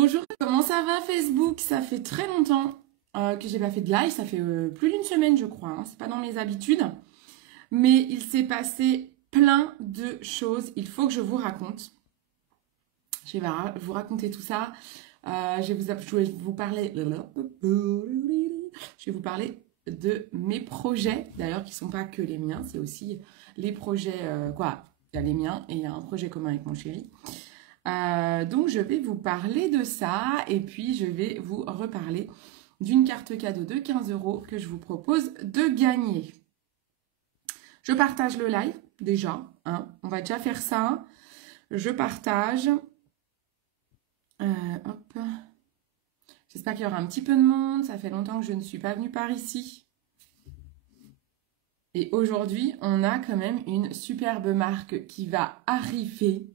Bonjour, comment ça va Facebook? Ça fait très longtemps que j'ai pas fait de live, ça fait plus d'une semaine je crois, hein. C'est pas dans mes habitudes. Mais il s'est passé plein de choses, il faut que je vous raconte. Je vais vous raconter tout ça. Je vais vous parler de mes projets, d'ailleurs qui ne sont pas que les miens, c'est aussi les projets, il y a les miens et il y a un projet commun avec mon chéri. Donc je vais vous parler de ça et puis je vais vous reparler d'une carte cadeau de 15 € que je vous propose de gagner. Je partage le live déjà, hein, on va déjà faire ça. Je partage. Hop. J'espère qu'il y aura un petit peu de monde, ça fait longtemps que je ne suis pas venue par ici. Et aujourd'hui, on a quand même une superbe marque qui va arriver.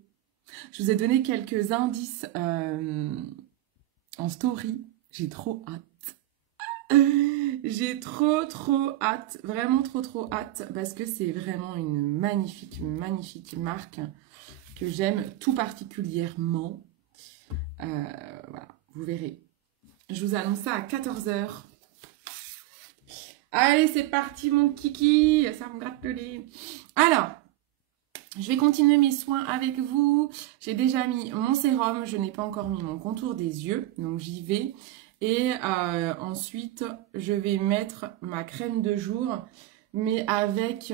Je vous ai donné quelques indices en story. J'ai trop hâte. J'ai trop hâte. Vraiment trop hâte. Parce que c'est vraiment une magnifique marque que j'aime tout particulièrement. Voilà, vous verrez. Je vous annonce ça à 14 h. Allez, c'est parti mon kiki. Ça me gratte le lait. Alors, je vais continuer mes soins avec vous. J'ai déjà mis mon sérum. Je n'ai pas encore mis mon contour des yeux. Donc, j'y vais. Et ensuite, je vais mettre ma crème de jour. Mais avec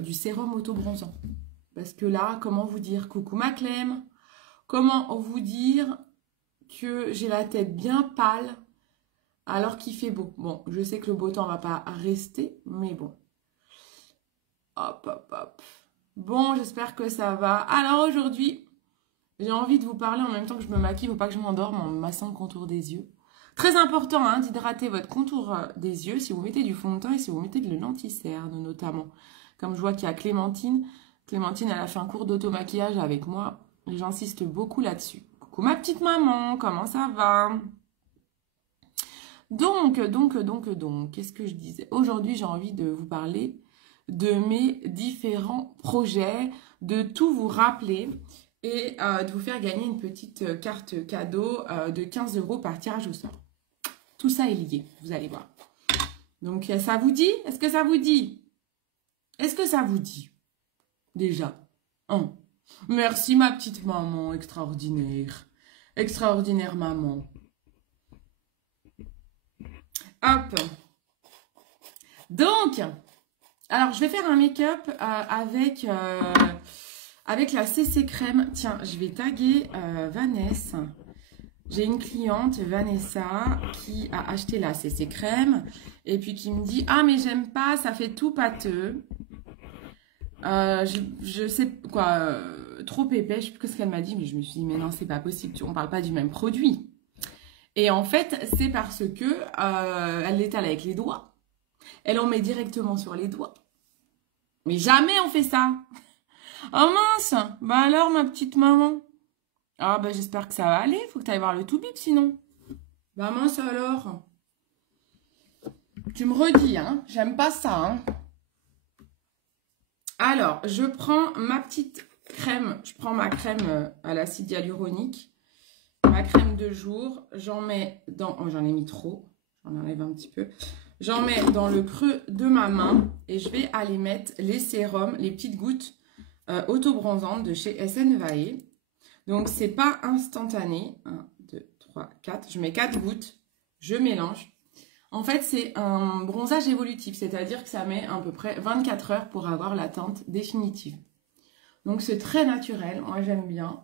du sérum auto-bronzant. Parce que là, comment vous dire? Coucou ma Clem. Comment vous dire que j'ai la tête bien pâle alors qu'il fait beau. Bon, je sais que le beau temps ne va pas rester. Mais bon. Hop. Bon, j'espère que ça va. Alors aujourd'hui, j'ai envie de vous parler en même temps que je me maquille. Il ne faut pas que je m'endorme en massant le contour des yeux. Très important hein, d'hydrater votre contour des yeux si vous mettez du fond de teint et si vous mettez de l'anti-cerne notamment. Comme je vois qu'il y a Clémentine. Clémentine, elle a fait un cours d'auto-maquillage avec moi. Et j'insiste beaucoup là-dessus. Coucou ma petite maman, comment ça va? Donc, qu'est-ce que je disais? Aujourd'hui, j'ai envie de vous parler de mes différents projets, de tout vous rappeler et de vous faire gagner une petite carte cadeau de 15 € par tirage au sort. Tout ça est lié, vous allez voir. Donc, ça vous dit? Est-ce que ça vous dit? Est-ce que ça vous dit? Déjà. Merci ma petite maman, extraordinaire. Extraordinaire maman. Hop. Donc, alors je vais faire un make-up avec la CC Crème. Tiens, je vais taguer Vanessa. J'ai une cliente, Vanessa, qui a acheté la CC Crème et puis qui me dit « Ah, mais j'aime pas, ça fait tout pâteux. Je sais quoi, trop épais. » Je sais plus ce qu'elle m'a dit, mais je me suis dit « Mais non, c'est pas possible, on parle pas du même produit. » Et en fait, c'est parce que elle l'étale avec les doigts. Elle en met directement sur les doigts. Mais jamais on fait ça. Oh mince, bah alors ma petite maman. Ah bah j'espère que ça va aller, faut que tu ailles voir le Toubib sinon. Bah mince alors. Tu me redis, hein, j'aime pas ça, hein. Alors, je prends ma petite crème, je prends ma crème à l'acide hyaluronique. Ma crème de jour, j'en mets dans... Oh, j'en ai mis trop, j'en enlève un petit peu. J'en mets dans le creux de ma main et je vais aller mettre les sérums, les petites gouttes auto-bronzantes de chez SN Vae. Donc, c'est pas instantané. 1, 2, 3, 4. Je mets 4 gouttes, je mélange. En fait, c'est un bronzage évolutif, c'est-à-dire que ça met à peu près 24 heures pour avoir la teinte définitive. Donc, c'est très naturel, moi j'aime bien.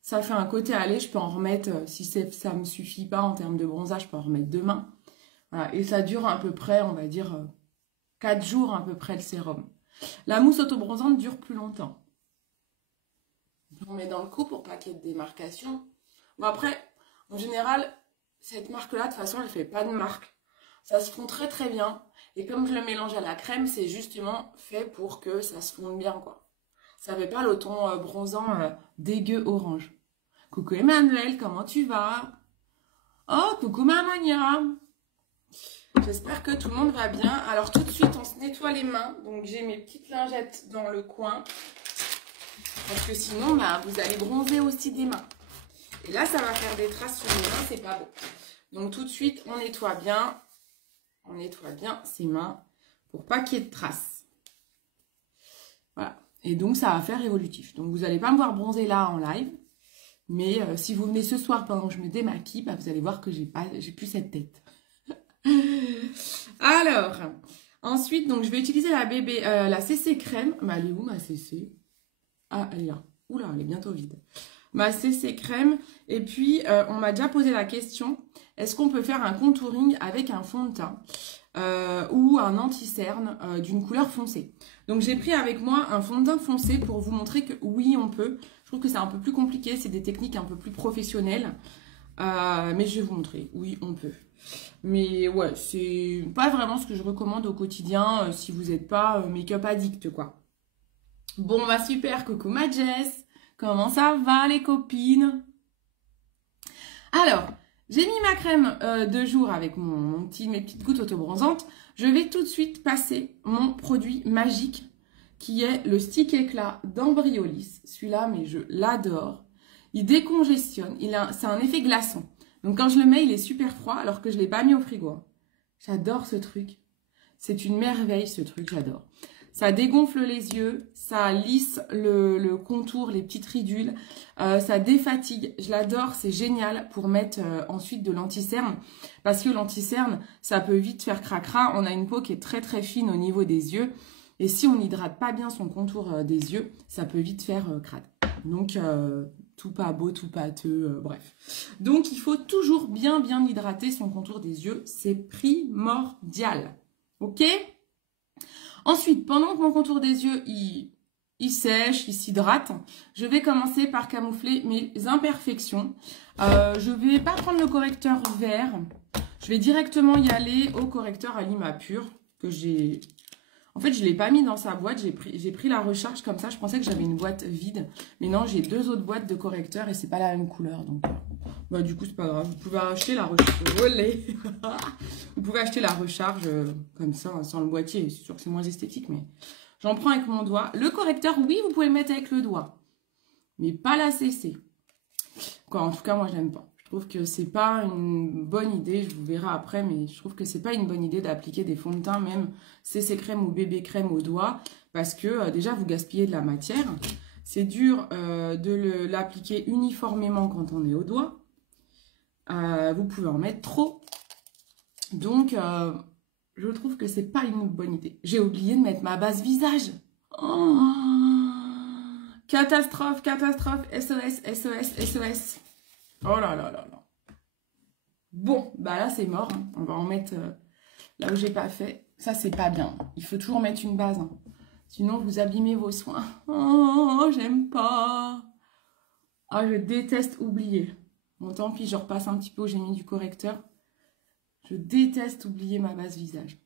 Ça fait un côté aller, je peux en remettre, si ça ne me suffit pas en termes de bronzage, je peux en remettre demain. Voilà. Et ça dure à peu près, on va dire, 4 jours à peu près le sérum. La mousse auto-bronzante dure plus longtemps. On met dans le cou pour pas qu'il y ait de démarcation. Bon après, en général, cette marque-là, de toute façon, elle ne fait pas de marque. Ça se fond très bien. Et comme je le mélange à la crème, c'est justement fait pour que ça se fonde bien, quoi. Ça fait pas le ton bronzant dégueu orange. Coucou Emmanuel, comment tu vas? Oh, coucou Mamonia. J'espère que tout le monde va bien. Alors tout de suite, on se nettoie les mains. Donc j'ai mes petites lingettes dans le coin. Parce que sinon, bah, vous allez bronzer aussi des mains. Et là, ça va faire des traces sur les mains, c'est pas beau. Donc tout de suite, on nettoie bien ses mains pour pas qu'il y ait de traces. Voilà. Et donc, ça va faire évolutif. Donc, vous n'allez pas me voir bronzer là en live. Mais si vous venez ce soir pendant que je me démaquille, bah, vous allez voir que j'ai plus cette tête. Alors, ensuite, donc, je vais utiliser la CC crème. Mais elle est où ma CC? Ah, elle est là. Oula, elle est bientôt vide. Ma CC crème. Et puis, on m'a déjà posé la question, est-ce qu'on peut faire un contouring avec un fond de teint ou un anti-cerne d'une couleur foncée? Donc, j'ai pris avec moi un fond de teint foncé pour vous montrer que oui, on peut. Je trouve que c'est un peu plus compliqué, c'est des techniques un peu plus professionnelles. Mais je vais vous montrer, oui, on peut. Mais ouais, c'est pas vraiment ce que je recommande au quotidien si vous n'êtes pas make-up addict, quoi. Bon, bah super, coucou ma Jess. Comment ça va les copines? Alors, j'ai mis ma crème de jour avec mes petites gouttes autobronzantes. Je vais tout de suite passer mon produit magique qui est le stick éclat d'Ambriolis. Celui-là, mais je l'adore. Il décongestionne, c'est un effet glaçon. Donc quand je le mets, il est super froid alors que je ne l'ai pas mis au frigo. J'adore ce truc. C'est une merveille ce truc, j'adore. Ça dégonfle les yeux, ça lisse le contour, les petites ridules, ça défatigue. Je l'adore, c'est génial pour mettre ensuite de l'anti-cerne. Parce que l'anti-cerne, ça peut vite faire cracra. On a une peau qui est très très fine au niveau des yeux. Et si on n'hydrate pas bien son contour des yeux, ça peut vite faire crade. Donc, tout pas beau, tout pâteux, bref. Donc, il faut toujours bien hydrater son contour des yeux. C'est primordial. Ok ? Ensuite, pendant que mon contour des yeux, il sèche, il s'hydrate, je vais commencer par camoufler mes imperfections. Je ne vais pas prendre le correcteur vert. Je vais directement y aller au correcteur à Lima Pur que j'ai... En fait, je ne l'ai pas mis dans sa boîte. J'ai pris la recharge comme ça. Je pensais que j'avais une boîte vide. Mais non, j'ai 2 autres boîtes de correcteurs et c'est pas la même couleur. Donc, bah, du coup, c'est pas grave. Vous pouvez acheter la recharge. Vous pouvez acheter la recharge comme ça, hein, sans le boîtier. C'est sûr que c'est moins esthétique, mais j'en prends avec mon doigt. Le correcteur, oui, vous pouvez le mettre avec le doigt. Mais pas la CC. Quoi, en tout cas, moi, j'aime pas. Je trouve que c'est pas une bonne idée, je vous verrai après, mais je trouve que c'est pas une bonne idée d'appliquer des fonds de teint, même CC crème ou bébé crème au doigt, parce que déjà vous gaspillez de la matière. C'est dur de l'appliquer uniformément quand on est au doigt. Vous pouvez en mettre trop. Donc, je trouve que c'est pas une bonne idée. J'ai oublié de mettre ma base visage. Oh, catastrophe, catastrophe, SOS, SOS, SOS. Oh là là là là. Bon, bah là c'est mort. Hein. On va en mettre là où j'ai pas fait. Ça c'est pas bien. Il faut toujours mettre une base. Hein. Sinon vous abîmez vos soins. Oh, j'aime pas. Ah, je déteste oublier. Bon, tant pis, je repasse un petit peu où j'ai mis du correcteur. Je déteste oublier ma base visage.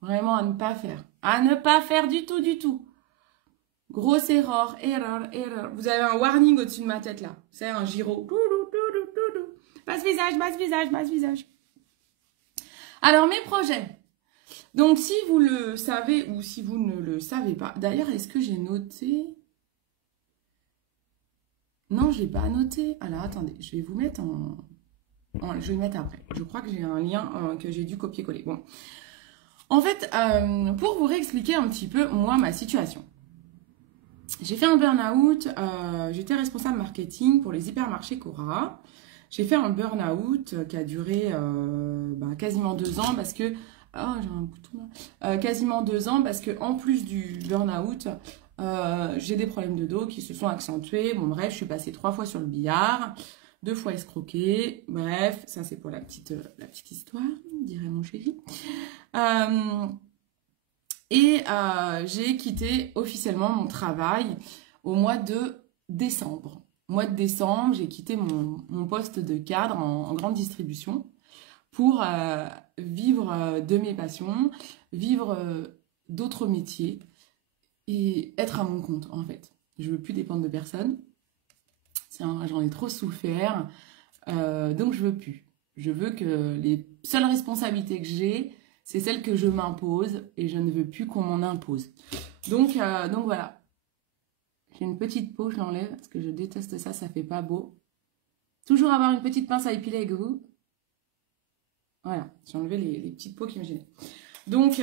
Vraiment à ne pas faire. À ne pas faire du tout, du tout. Grosse erreur, erreur. Vous avez un warning au-dessus de ma tête là. C'est un gyro. Base visage, base visage, base visage. Alors, mes projets. Donc, si vous le savez ou si vous ne le savez pas. D'ailleurs, est-ce que j'ai noté? Non, je ne l'ai pas noté. Alors, attendez, je vais vous mettre en... Je vais le mettre après. Je crois que j'ai un lien que j'ai dû copier-coller. Bon. En fait, pour vous réexpliquer un petit peu, moi, ma situation. J'ai fait un burn-out. J'étais responsable marketing pour les hypermarchés Cora. J'ai fait un burn-out qui a duré quasiment 2 ans parce que... Oh, j'ai un bouton là. Quasiment 2 ans parce que en plus du burn-out, j'ai des problèmes de dos qui se sont accentués. Bon, bref, je suis passée 3 fois sur le billard, 2 fois escroquée. Bref, ça c'est pour la petite histoire, dirait mon chéri. J'ai quitté officiellement mon travail au mois de décembre. Mois de décembre, j'ai quitté mon poste de cadre en grande distribution pour vivre de mes passions, vivre d'autres métiers et être à mon compte en fait. Je ne veux plus dépendre de personne. J'en ai trop souffert, donc je ne veux plus. Je veux que les seules responsabilités que j'ai, c'est celles que je m'impose et je ne veux plus qu'on m'en impose. Donc voilà. J'ai une petite peau, je l'enlève parce que je déteste ça, ça fait pas beau. Toujours avoir une petite pince à épiler avec vous. Voilà, j'ai enlevé les petites peaux qui me gênaient. Donc,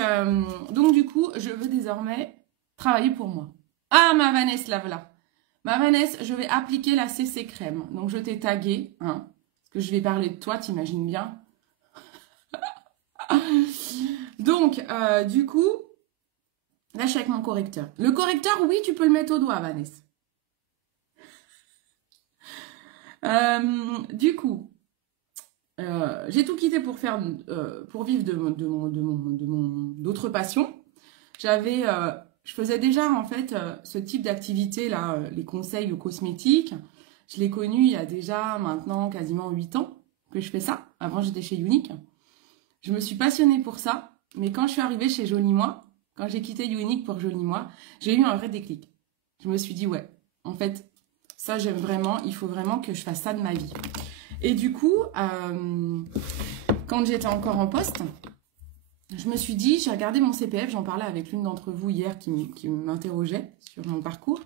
du coup, je veux désormais travailler pour moi. Ah, ma Vanessa, là, voilà. Ma Vanessa, je vais appliquer la CC crème. Donc, je t'ai tagué, hein, parce que je vais parler de toi, t'imagines bien. Donc, du coup, là, je suis avec mon correcteur. Le correcteur, oui, tu peux le mettre au doigt, Vanessa. Du coup, j'ai tout quitté pour vivre d'autres passions. Je faisais déjà en fait ce type d'activité là, les conseils cosmétiques. Je l'ai connu il y a déjà maintenant quasiment 8 ans que je fais ça. Avant j'étais chez Younique. Je me suis passionnée pour ça, mais quand je suis arrivée chez Jolie Moi, quand j'ai quitté Younique pour Jolie Moi, j'ai eu un vrai déclic. Je me suis dit ouais, en fait ça j'aime vraiment, il faut vraiment que je fasse ça de ma vie. Et du coup, quand j'étais encore en poste, je me suis dit, j'ai regardé mon CPF, j'en parlais avec l'une d'entre vous hier qui m'interrogeait sur mon parcours.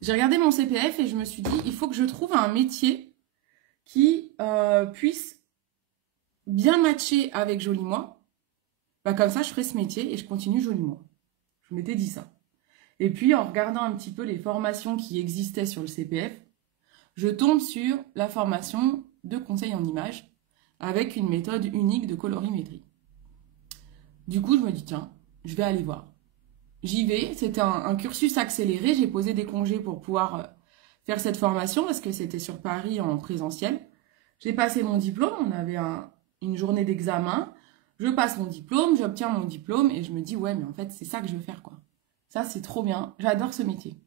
J'ai regardé mon CPF et je me suis dit, il faut que je trouve un métier qui puisse bien matcher avec Jolie Moi. Bah, comme ça, je ferai ce métier et je continue Jolie Moi. Je m'étais dit ça. Et puis, en regardant un petit peu les formations qui existaient sur le CPF, je tombe sur la formation de conseil en images avec une méthode unique de colorimétrie. Du coup, je me dis, tiens, je vais aller voir. J'y vais, c'était un cursus accéléré, j'ai posé des congés pour pouvoir faire cette formation parce que c'était sur Paris en présentiel. J'ai passé mon diplôme, on avait une journée d'examen, je passe mon diplôme, j'obtiens mon diplôme et je me dis, ouais, mais en fait, c'est ça que je veux faire, quoi. Ça, c'est trop bien, j'adore ce métier.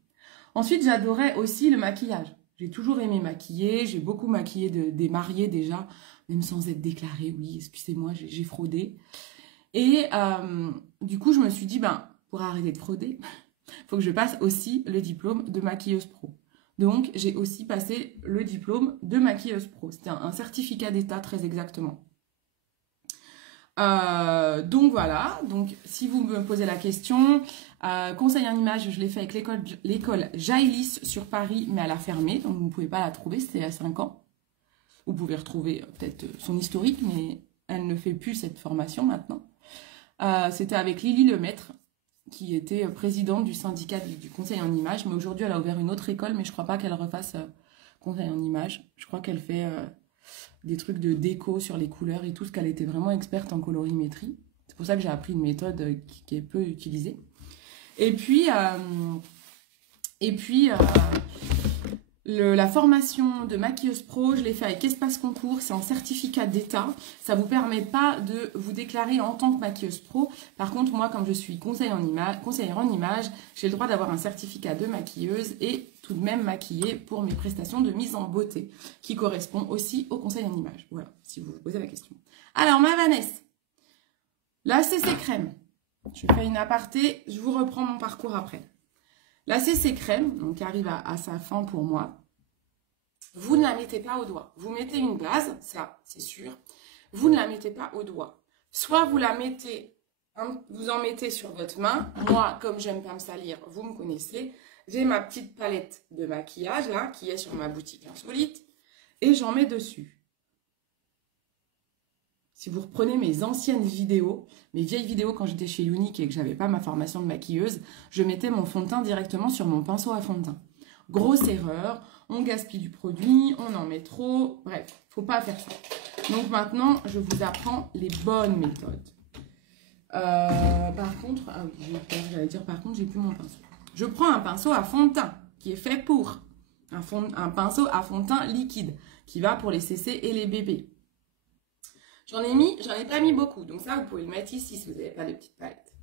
Ensuite, j'adorais aussi le maquillage. J'ai toujours aimé maquiller, j'ai beaucoup maquillé des mariés déjà, même sans être déclarée, oui, excusez-moi, j'ai fraudé. Et du coup, je me suis dit, ben, pour arrêter de frauder, il faut que je passe aussi le diplôme de maquilleuse pro. Donc, j'ai aussi passé le diplôme de maquilleuse pro. C'était un certificat d'état, très exactement. Donc voilà, donc si vous me posez la question, conseil en image, je l'ai fait avec l'école Jaïlis sur Paris, mais elle a fermé, donc vous ne pouvez pas la trouver, c'était il y a 5 ans. Vous pouvez retrouver peut-être son historique, mais elle ne fait plus cette formation maintenant. C'était avec Lily Lemaître, qui était présidente du syndicat du conseil en image, mais aujourd'hui elle a ouvert une autre école, mais je ne crois pas qu'elle refasse conseil en image. Je crois qu'elle fait des trucs de déco sur les couleurs et tout, parce qu'elle était vraiment experte en colorimétrie. C'est pour ça que j'ai appris une méthode qui est peu utilisée. Et puis la formation de maquilleuse pro, je l'ai fait avec Espace Concours, c'est en certificat d'état. Ça ne vous permet pas de vous déclarer en tant que maquilleuse pro. Par contre, moi, comme je suis conseillère en image, j'ai le droit d'avoir un certificat de maquilleuse et tout de même maquiller pour mes prestations de mise en beauté, qui correspond aussi au conseil en image. Voilà, si vous vous posez la question. Alors, ma Vanessa, la CC crème. Je fais une aparté, je vous reprends mon parcours après. La CC crème, donc qui arrive à sa fin pour moi, vous ne la mettez pas au doigt. Vous mettez une base, ça c'est sûr. Vous ne la mettez pas au doigt. Soit vous la mettez, vous en mettez sur votre main. Moi, comme j'aime pas me salir, vous me connaissez. J'ai ma petite palette de maquillage là, qui est sur ma boutique insolite. Et j'en mets dessus. Si vous reprenez mes anciennes vidéos, mes vieilles vidéos quand j'étais chez Younique et que j'avais pas ma formation de maquilleuse, je mettais mon fond de teint directement sur mon pinceau à fond de teint. Grosse erreur, on gaspille du produit, on en met trop, bref, faut pas faire ça. Donc maintenant, je vous apprends les bonnes méthodes. Par contre, ah oui, j'allais dire par contre, j'ai plus mon pinceau. Je prends un pinceau à fond de teint qui est fait pour un pinceau à fond de teint liquide qui va pour les CC et les bébés. J'en ai pas mis beaucoup, donc ça vous pouvez le mettre ici si vous n'avez pas de petite palette.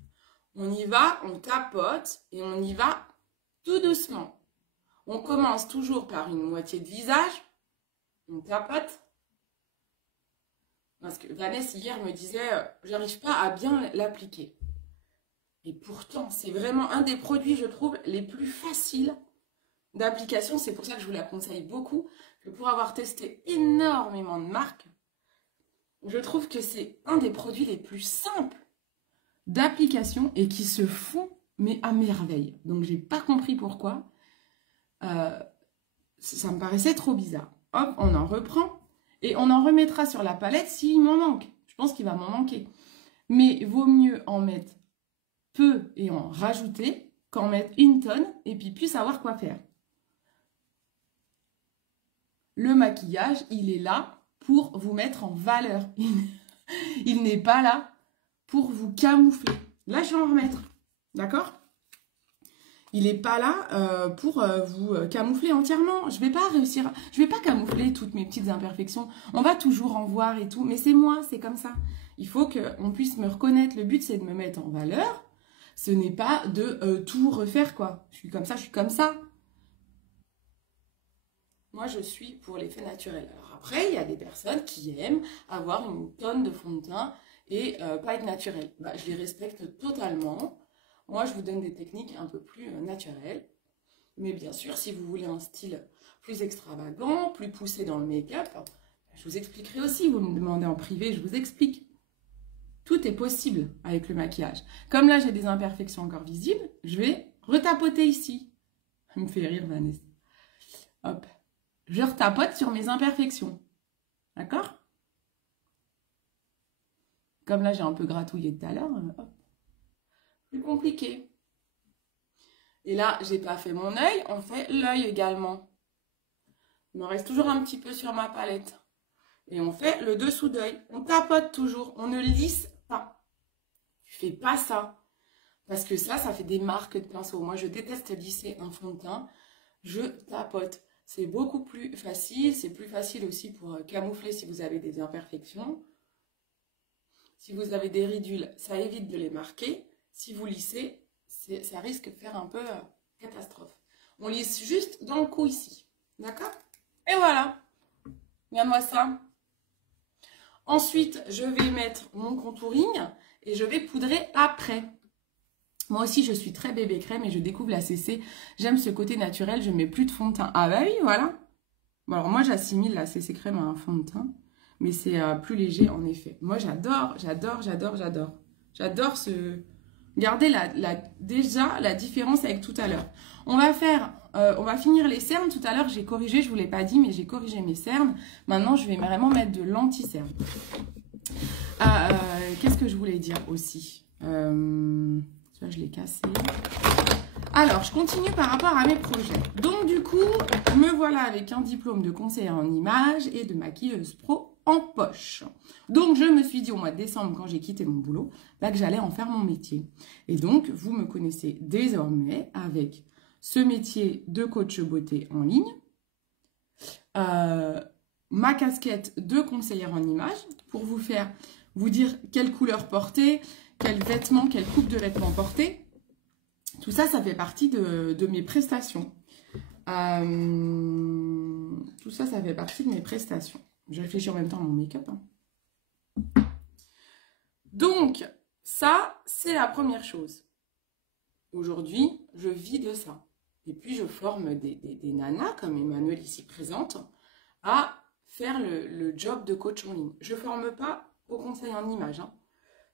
On y va, on tapote et on y va tout doucement. On commence toujours par une moitié de visage, on tapote. Parce que Vanessa hier me disait, j'arrive pas à bien l'appliquer. Et pourtant, c'est vraiment un des produits, je trouve, les plus faciles d'application. C'est pour ça que je vous la conseille beaucoup, que pour avoir testé énormément de marques, je trouve que c'est un des produits les plus simples d'application et qui se font, mais à merveille. Donc, j'ai pas compris pourquoi. Ça me paraissait trop bizarre. hop, on en reprend. Et on en remettra sur la palette s'il m'en manque. Je pense qu'il va m'en manquer. Mais vaut mieux en mettre peu et en rajouter qu'en mettre une tonne et puis plus savoir quoi faire. Le maquillage, il est là pour vous mettre en valeur. Il n'est pas là pour vous camoufler. Là, je vais en remettre. D'accord ? Il n'est pas là pour vous camoufler entièrement. Je vais pas réussir, je vais pas camoufler toutes mes petites imperfections. On va toujours en voir et tout, mais c'est moi, c'est comme ça. Il faut qu'on puisse me reconnaître. Le but, c'est de me mettre en valeur. Ce n'est pas de tout refaire, quoi. Je suis comme ça, je suis comme ça. Moi, je suis pour l'effet naturel. Alors après, il y a des personnes qui aiment avoir une tonne de fond de teint et pas être naturel. Bah, je les respecte totalement. Moi, je vous donne des techniques un peu plus naturelles. Mais bien sûr, si vous voulez un style plus extravagant, plus poussé dans le make-up, je vous expliquerai aussi. Vous me demandez en privé, je vous explique. Tout est possible avec le maquillage. Comme là, j'ai des imperfections encore visibles, je vais retapoter ici. Ça me fait rire, Vanessa. Hop. Je retapote sur mes imperfections. D'accord? Comme là, j'ai un peu gratouillé tout à l'heure. Hop. Plus compliqué. Et là, j'ai pas fait mon œil, on fait l'œil également. Il me reste toujours un petit peu sur ma palette. Et on fait le dessous d'œil. On tapote toujours, on ne lisse pas. Tu fais pas ça. Parce que ça fait des marques de pinceau. Moi, je déteste lisser un fond de teint. Je tapote. C'est beaucoup plus facile. C'est plus facile aussi pour camoufler si vous avez des imperfections. Si vous avez des ridules, ça évite de les marquer. Si vous lissez, ça risque de faire un peu catastrophe. On lisse juste dans le cou ici. D'accord? Et voilà. Regarde-moi ça. Ensuite, je vais mettre mon contouring et je vais poudrer après. Moi aussi, je suis très bébé crème et je découvre la CC. J'aime ce côté naturel, je ne mets plus de fond de teint. Ah bah oui, voilà. Bon, alors moi, j'assimile la CC crème à un fond de teint, mais c'est plus léger en effet. Moi, j'adore ce... Regardez déjà la différence avec tout à l'heure. On va finir les cernes. Tout à l'heure, j'ai corrigé, je ne vous l'ai pas dit, mais j'ai corrigé mes cernes. Maintenant, je vais vraiment mettre de l'anti-cerne. Qu'est-ce que je voulais dire aussi je l'ai cassé. Alors, je continue par rapport à mes projets. Donc, du coup, me voilà avec un diplôme de conseillère en images et de maquilleuse pro en poche. Donc, je me suis dit au mois de décembre, quand j'ai quitté mon boulot, que j'allais en faire mon métier. Et donc, vous me connaissez désormais avec ce métier de coach beauté en ligne, ma casquette de conseillère en images pour vous dire quelle couleur porter, quels vêtements, quelle coupe de vêtements porter. Tout ça, ça fait partie de mes prestations. Tout ça, ça fait partie de mes prestations. Je réfléchis en même temps à mon make-up. Donc, ça, c'est la première chose. Aujourd'hui, je vis de ça. Et puis, je forme des nanas, comme Emmanuel ici présente, à faire le job de coach en ligne. Je ne forme pas au conseil en images.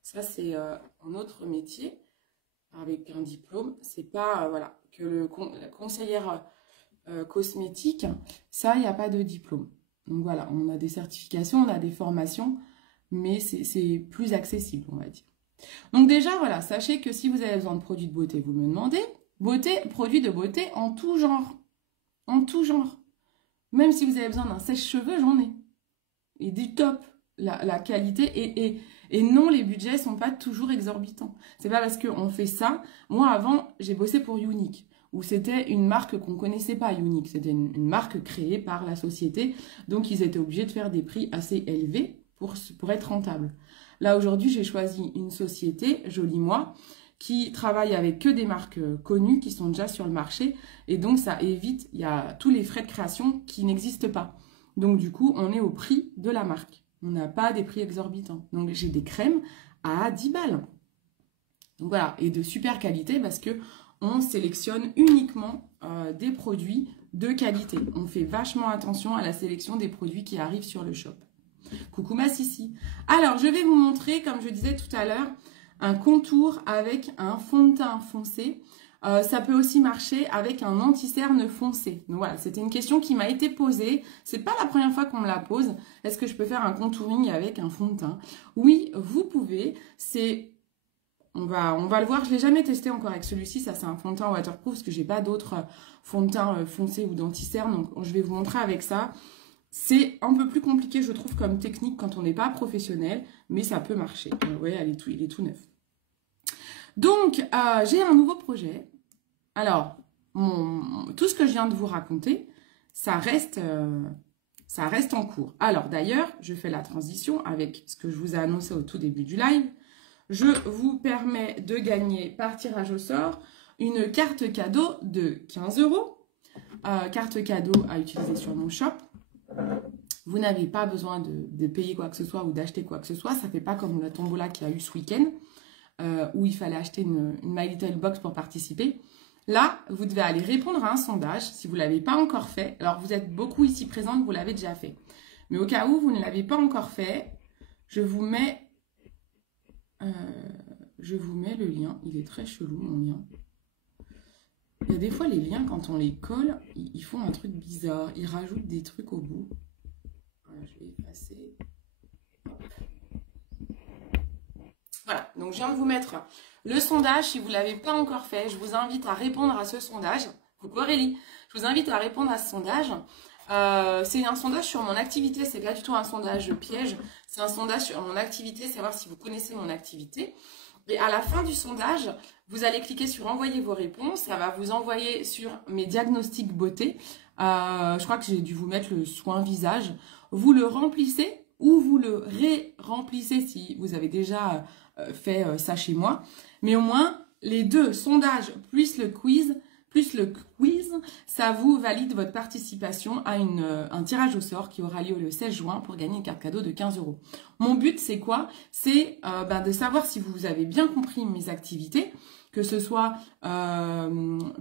Ça, c'est un autre métier avec un diplôme. C'est pas, voilà, que la conseillère cosmétique, ça, il n'y a pas de diplôme. Donc voilà, on a des certifications, on a des formations, mais c'est plus accessible, on va dire. Donc déjà, voilà, sachez que si vous avez besoin de produits de beauté, vous me demandez. Produits de beauté en tout genre. En tout genre. Même si vous avez besoin d'un sèche-cheveux, j'en ai. Et du top. La qualité et non, les budgets ne sont pas toujours exorbitants. C'est pas parce qu'on fait ça. Moi, avant, j'ai bossé pour Younique, où c'était une marque qu'on ne connaissait pas, Younique. C'était une marque créée par la société. Donc, ils étaient obligés de faire des prix assez élevés pour être rentables. Là, aujourd'hui, j'ai choisi une société, Joli Moi, qui travaille avec que des marques connues, qui sont déjà sur le marché. Et donc, ça évite, il y a tous les frais de création qui n'existent pas. Donc, du coup, on est au prix de la marque. On n'a pas des prix exorbitants. Donc, j'ai des crèmes à 10 balles. Donc, voilà. Et de super qualité parce qu'on sélectionne uniquement des produits de qualité. On fait vachement attention à la sélection des produits qui arrivent sur le shop. Coucou ma Sissi. Alors, je vais vous montrer, comme je disais tout à l'heure, un contour avec un fond de teint foncé. Ça peut aussi marcher avec un anti-cerne foncé. Donc voilà, c'était une question qui m'a été posée. C'est pas la première fois qu'on me la pose. Est-ce que je peux faire un contouring avec un fond de teint? Oui, vous pouvez. On va le voir. Je l'ai jamais testé encore avec celui-ci. Ça, c'est un fond de teint waterproof parce que j'ai pas d'autres fonds de teint foncés ou d'anti-cerne. Donc, je vais vous montrer avec ça. C'est un peu plus compliqué, je trouve, comme technique quand on n'est pas professionnel, mais ça peut marcher. Vous voyez, il est tout neuf. Donc, j'ai un nouveau projet. Alors, tout ce que je viens de vous raconter, ça reste en cours. Alors, d'ailleurs, je fais la transition avec ce que je vous ai annoncé au tout début du live. Je vous permets de gagner par tirage au sort une carte cadeau de 15 €. Carte cadeau à utiliser sur mon shop. Vous n'avez pas besoin de payer quoi que ce soit ou d'acheter quoi que ce soit. Ça ne fait pas comme la tombola qu'il y a eu ce week-end où il fallait acheter une My Little Box pour participer. Là, vous devez aller répondre à un sondage si vous ne l'avez pas encore fait. Alors, vous êtes beaucoup ici présentes, vous l'avez déjà fait. Mais au cas où vous ne l'avez pas encore fait, je vous mets le lien. Il est très chelou, mon lien. Il y a des fois, les liens, quand on les colle, ils font un truc bizarre. Ils rajoutent des trucs au bout. Voilà, je vais effacer. Voilà, donc je viens de vous mettre le sondage. Si vous ne l'avez pas encore fait, je vous invite à répondre à ce sondage. Coucou Aurélie, je vous invite à répondre à ce sondage. C'est un sondage sur mon activité, c'est pas du tout un sondage piège. C'est un sondage sur mon activité, savoir si vous connaissez mon activité. Et à la fin du sondage, vous allez cliquer sur envoyer vos réponses. Ça va vous envoyer sur mes diagnostics beauté. Je crois que j'ai dû vous mettre le soin visage. Vous le remplissez ou vous le ré-remplissez si vous avez déjà fait ça chez moi. Mais au moins, les deux sondages plus le quiz, ça vous valide votre participation à un tirage au sort qui aura lieu le 16 juin pour gagner une carte cadeau de 15 €. Mon but, c'est quoi? C'est de savoir si vous avez bien compris mes activités, que ce soit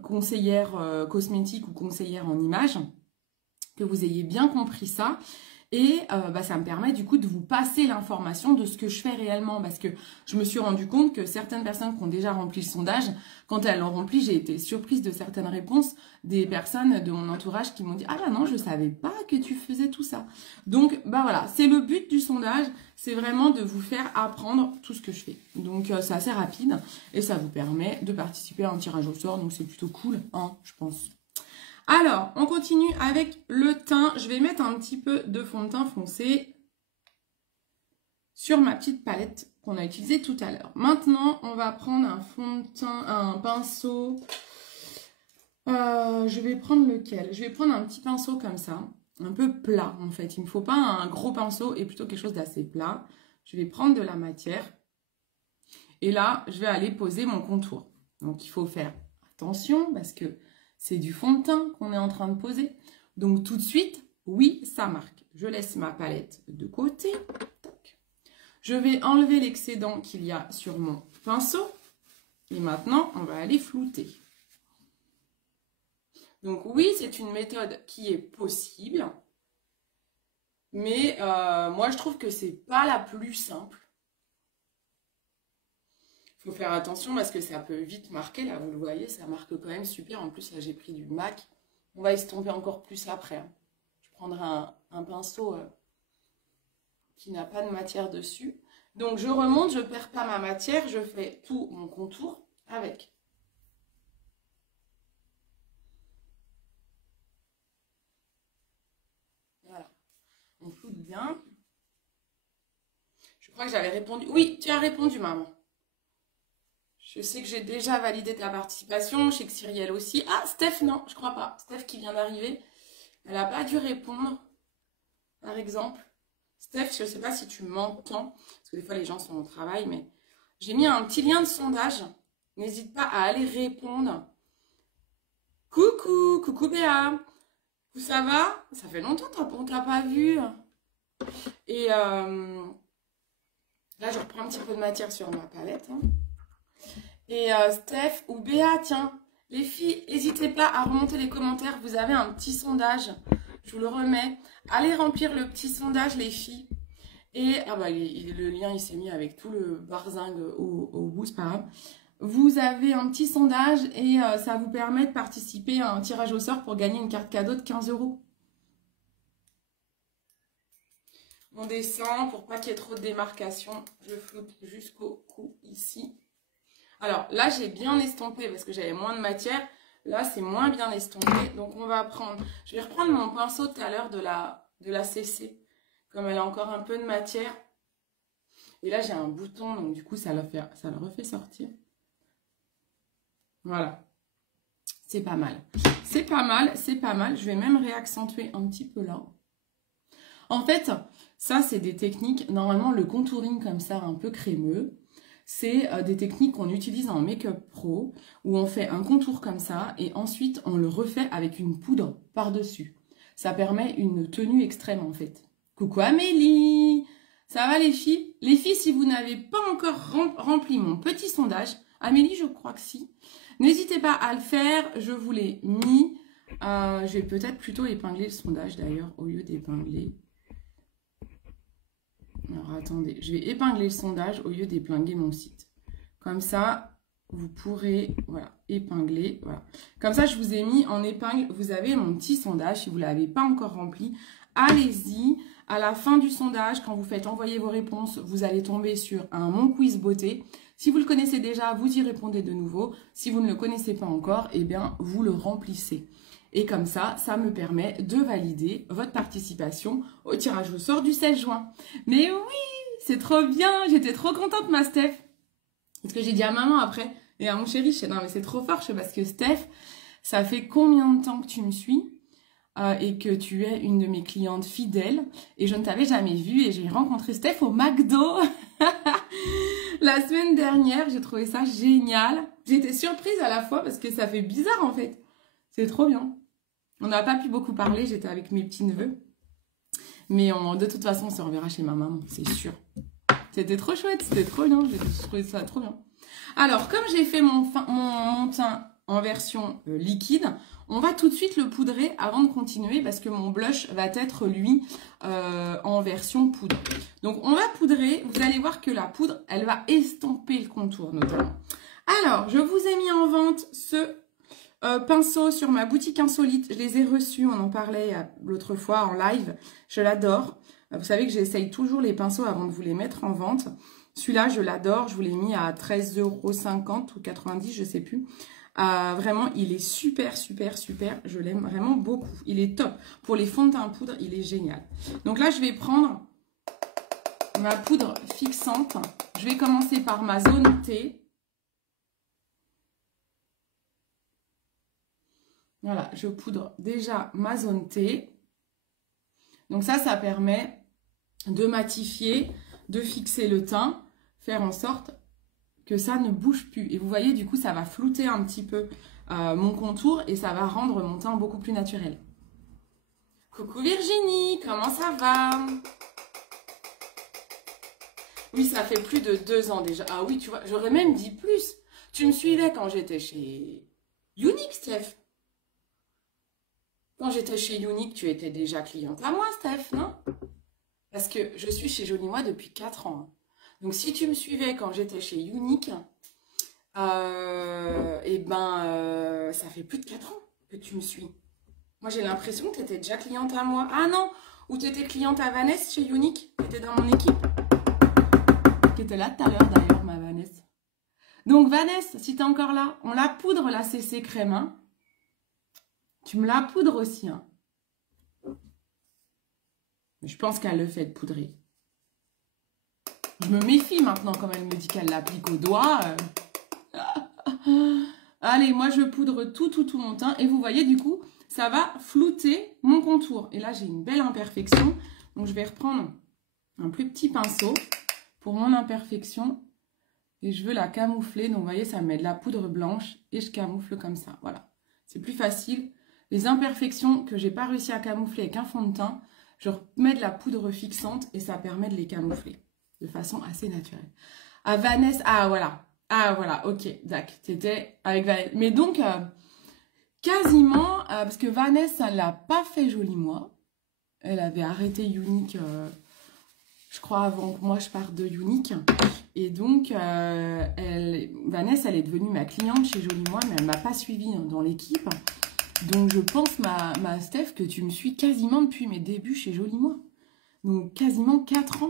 conseillère cosmétique ou conseillère en images, que vous ayez bien compris ça. Et ça me permet du coup de vous passer l'information de ce que je fais réellement. Parce que je me suis rendu compte que certaines personnes qui ont déjà rempli le sondage, quand elles l'ont rempli, j'ai été surprise de certaines réponses des personnes de mon entourage qui m'ont dit « Ah là non, je ne savais pas que tu faisais tout ça. » Donc voilà, c'est le but du sondage, c'est vraiment de vous faire apprendre tout ce que je fais. Donc c'est assez rapide et ça vous permet de participer à un tirage au sort. Donc c'est plutôt cool, hein, je pense. Alors, on continue avec le teint. Je vais mettre un petit peu de fond de teint foncé sur ma petite palette qu'on a utilisée tout à l'heure. Maintenant, on va prendre un fond de teint, un pinceau. Je vais prendre lequel? Je vais prendre un petit pinceau comme ça, un peu plat en fait. Il ne me faut pas un gros pinceau et plutôt quelque chose d'assez plat. Je vais prendre de la matière. Et là, je vais aller poser mon contour. Donc, il faut faire attention parce que c'est du fond de teint qu'on est en train de poser. Donc, tout de suite, oui, ça marque. Je laisse ma palette de côté. Je vais enlever l'excédent qu'il y a sur mon pinceau. Et maintenant, on va aller flouter. Donc, oui, c'est une méthode qui est possible. Mais moi, je trouve que c'est pas la plus simple. Il faut faire attention parce que ça peut vite marquer. Là, vous le voyez, ça marque quand même super. En plus, là, j'ai pris du MAC. On va estomper encore plus après. Je prendrai un pinceau qui n'a pas de matière dessus. Donc, je remonte, je ne perds pas ma matière. Je fais tout mon contour avec. Voilà. On floute bien. Je crois que j'avais répondu. Oui, tu as répondu, maman. Je sais que j'ai déjà validé ta participation. Je sais que Cyrielle aussi. Ah, Steph, non, je crois pas. Steph qui vient d'arriver. Elle n'a pas dû répondre, par exemple. Steph, je ne sais pas si tu m'entends. Parce que des fois, les gens sont au travail. Mais j'ai mis un petit lien de sondage. N'hésite pas à aller répondre. Coucou, coucou Béa. Ça va? Ça fait longtemps qu'on t'a pas vu. Et là, je reprends un petit peu de matière sur ma palette. Et Steph ou Béa, tiens, les filles, n'hésitez pas à remonter les commentaires. Vous avez un petit sondage, je vous le remets. Allez remplir le petit sondage, les filles. Et le lien, il s'est mis avec tout le barzingue au bout, c'est pas grave. vous avez un petit sondage et ça vous permet de participer à un tirage au sort pour gagner une carte cadeau de 15 €. On descend pour pas qu'il y ait trop de démarcation. Je floute jusqu'au cou ici. Alors là, j'ai bien estompé parce que j'avais moins de matière. Là, c'est moins bien estompé. Donc, on va prendre... Je vais reprendre mon pinceau tout à l'heure de la CC. Comme elle a encore un peu de matière. Et là, j'ai un bouton. Donc, du coup, ça le refait sortir. Voilà. C'est pas mal. C'est pas mal, c'est pas mal. Je vais même réaccentuer un petit peu là. En fait, ça, c'est des techniques. Normalement, le contouring comme ça, un peu crémeux, c'est des techniques qu'on utilise en make-up pro, où on fait un contour comme ça, et ensuite, on le refait avec une poudre par-dessus. Ça permet une tenue extrême, en fait. Coucou Amélie! Ça va les filles? Les filles, si vous n'avez pas encore rempli mon petit sondage, Amélie, je crois que si, n'hésitez pas à le faire, je vous l'ai mis. Je vais peut-être plutôt épingler le sondage, d'ailleurs, au lieu d'épingler. Alors, attendez, je vais épingler le sondage au lieu d'épingler mon site. Comme ça, vous pourrez, voilà, épingler, voilà. Comme ça, je vous ai mis en épingle, vous avez mon petit sondage. Si vous ne l'avez pas encore rempli, allez-y. À la fin du sondage, quand vous faites envoyer vos réponses, vous allez tomber sur un Mon Quiz Beauté. Si vous le connaissez déjà, vous y répondez de nouveau. Si vous ne le connaissez pas encore, eh bien, vous le remplissez. Et comme ça, ça me permet de valider votre participation au tirage au sort du 16 juin. Mais oui, c'est trop bien. J'étais trop contente, ma Steph. Parce que j'ai dit à maman après, et à mon chéri, je sais, non mais c'est trop fort, je sais, parce que Steph, ça fait combien de temps que tu me suis et que tu es une de mes clientes fidèles. Et je ne t'avais jamais vue et j'ai rencontré Steph au McDo la semaine dernière. J'ai trouvé ça génial. J'étais surprise à la fois parce que ça fait bizarre en fait. C'est trop bien. On n'a pas pu beaucoup parler, j'étais avec mes petits-neveux. Mais de toute façon, on se reverra chez ma maman, c'est sûr. C'était trop chouette, c'était trop bien, j'ai trouvé ça trop bien. Alors, comme j'ai fait mon teint en version liquide, on va tout de suite le poudrer avant de continuer parce que mon blush va être, lui, en version poudre. Donc, on va poudrer. Vous allez voir que la poudre, elle va estomper le contour, notamment. Alors, je vous ai mis en vente ce pinceau sur ma boutique insolite. Je les ai reçus, on en parlait l'autre fois en live. Je l'adore. Vous savez que j'essaye toujours les pinceaux avant de vous les mettre en vente. Celui-là, je l'adore. Je vous l'ai mis à 13,50 € ou 90, je ne sais plus. Vraiment, il est super, super, super. Je l'aime vraiment beaucoup. Il est top. Pour les fonds de teint poudre, il est génial. Donc là, je vais prendre ma poudre fixante. Je vais commencer par ma zone T. Voilà, je poudre déjà ma zone T. Donc ça permet de matifier, de fixer le teint, faire en sorte que ça ne bouge plus. Et vous voyez, du coup, ça va flouter un petit peu mon contour et ça va rendre mon teint beaucoup plus naturel. Coucou Virginie, comment ça va? Oui, ça fait plus de 2 ans déjà. Ah oui, tu vois, j'aurais même dit plus. Tu me suivais quand j'étais chez Younique, Steph. Quand j'étais chez Younique, tu étais déjà cliente à moi, Steph, non? Parce que je suis chez Jolie Moi depuis 4 ans. Donc, si tu me suivais quand j'étais chez Younique, ça fait plus de 4 ans que tu me suis. Moi, j'ai l'impression que tu étais déjà cliente à moi. Ah non, ou tu étais cliente à Vanessa chez Younique, qui était dans mon équipe. Qui était là tout à l'heure d'ailleurs, ma Vanessa. Donc, Vanessa, si tu es encore là, on la poudre, la CC crème, hein. Tu me la poudres aussi, hein. Je pense qu'elle le fait de poudrer. Je me méfie maintenant quand elle me dit qu'elle l'applique au doigt. Allez, moi je poudre tout mon teint. Et vous voyez, du coup, ça va flouter mon contour. Et là, j'ai une belle imperfection. Donc, je vais reprendre un plus petit pinceau pour mon imperfection. Et je veux la camoufler. Donc, vous voyez, ça me met de la poudre blanche. Et je camoufle comme ça. Voilà. C'est plus facile. Les imperfections que j'ai pas réussi à camoufler avec un fond de teint, je mets de la poudre fixante et ça permet de les camoufler de façon assez naturelle. À Vanessa, ah voilà, ok, d'accord, t'étais avec Vanessa. Mais donc, quasiment, parce que Vanessa, elle l'a pas fait Jolie Moi. Elle avait arrêté Younique, je crois, avant que moi je parte de Younique. Et donc, Vanessa, elle est devenue ma cliente chez Joli Moi, mais elle ne m'a pas suivie dans l'équipe. Donc, je pense, ma Steph, que tu me suis quasiment depuis mes débuts chez Joli Moi. Donc, quasiment 4 ans.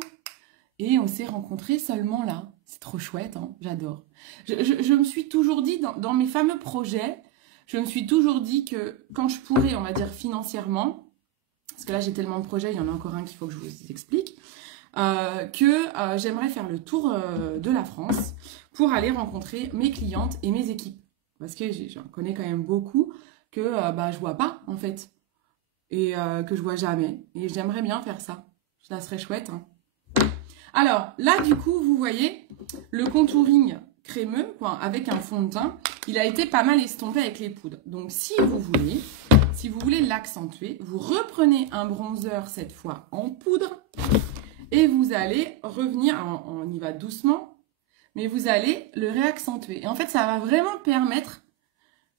Et on s'est rencontrés seulement là. C'est trop chouette, hein, j'adore. Je me suis toujours dit, dans mes fameux projets, je me suis toujours dit que quand je pourrais, on va dire financièrement, parce que là j'ai tellement de projets, il y en a encore un qu'il faut que je vous explique, j'aimerais faire le tour de la France pour aller rencontrer mes clientes et mes équipes. Parce que j'en connais quand même beaucoup que je vois pas en fait. Et que je vois jamais. Et j'aimerais bien faire ça. Ça serait chouette, hein. Alors, là, du coup, vous voyez, le contouring crémeux, quoi, avec un fond de teint, il a été pas mal estompé avec les poudres. Donc, si vous voulez l'accentuer, vous reprenez un bronzer, cette fois en poudre, et vous allez revenir, on y va doucement, mais vous allez le réaccentuer. Et en fait, ça va vraiment permettre